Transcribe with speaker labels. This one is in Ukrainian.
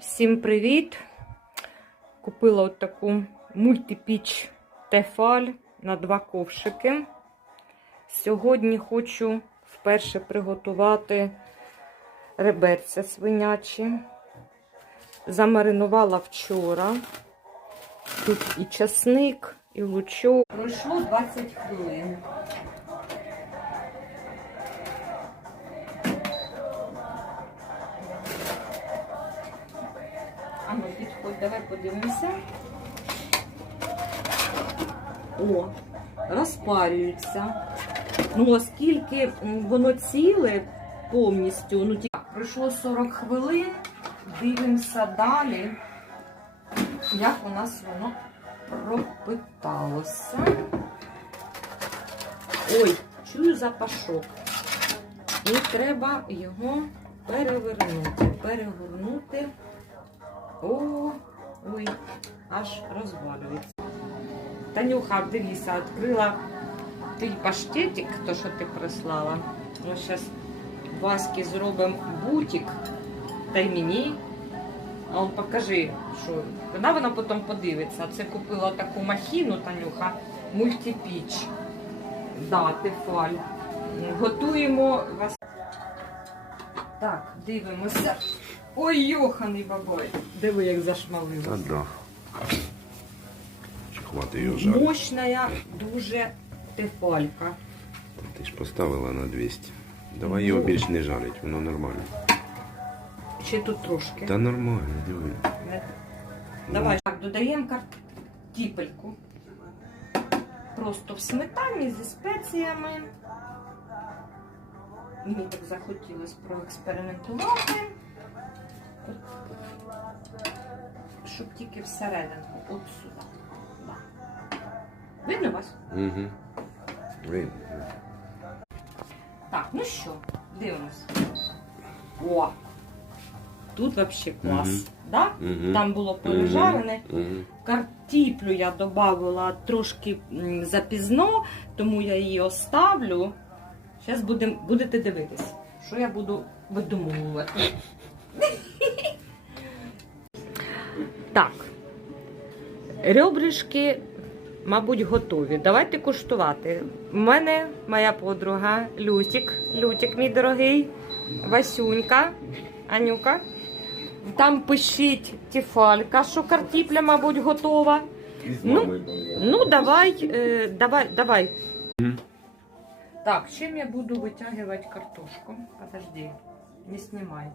Speaker 1: Всім привіт! Купила от таку мультипіч Тефаль на два ковшики. Сьогодні хочу вперше приготувати реберця свинячі. Замаринувала вчора. Тут і часник, і лучок. Пройшло 20 хвилин. Давай подивимося. О, розпарюється. Ну, оскільки воно ціле повністю, ну ті- пройшло 40 хвилин, дивимося далі, як у нас воно пропиталося. Ой, чую запашок. І треба його перевернути, перегорнути. О, ой, аж розвалюється. Танюха, дивися, відкрила твій паштетик, то, що ти прислала. Ми зараз Васьки зробимо бутик, та й мені. А он покажи, що вона вона потім подивиться. Це купила таку махіну, Танюха, мультипіч. Да, тефаль. Готуємо вас. Так, дивимося. Ой, йоханий бабой. Диви, як зашмалило.
Speaker 2: Та да. Чи Хватить його жарити.
Speaker 1: Мощная дуже тефалька.
Speaker 2: Ти ж поставила на 200. Давай його більш не жарить, воно нормально.
Speaker 1: Ще тут трошки.
Speaker 2: Та нормально, диви.
Speaker 1: Не- Давай. Так, додаємо картіпельку. Просто в сметані зі спеціями. Мені так захотілося проекспериментувати. Щоб тільки всерединку, от сюди. Да. Видно вас?
Speaker 2: Угу. Видно.
Speaker 1: Так, ну що, дивимось. О! Тут взагалі клас. Да? Там було пережарене.
Speaker 2: Угу.
Speaker 1: Картіплю я додавала трошки м, запізно, тому я її оставлю. Зараз будем, будете дивитись, що я буду видумувати. Так. Ребришки, мабуть, готові. Давайте куштувати. У мене моя подруга Лютик. Лютик, мій дорогий, Васюнька, Анюка. Там пишіть тіфалька, що картіпля, мабуть, готова. Ну, ну давай, е, давай, давай. Так, чим я буду витягувати картошку? Подожди, не знімай.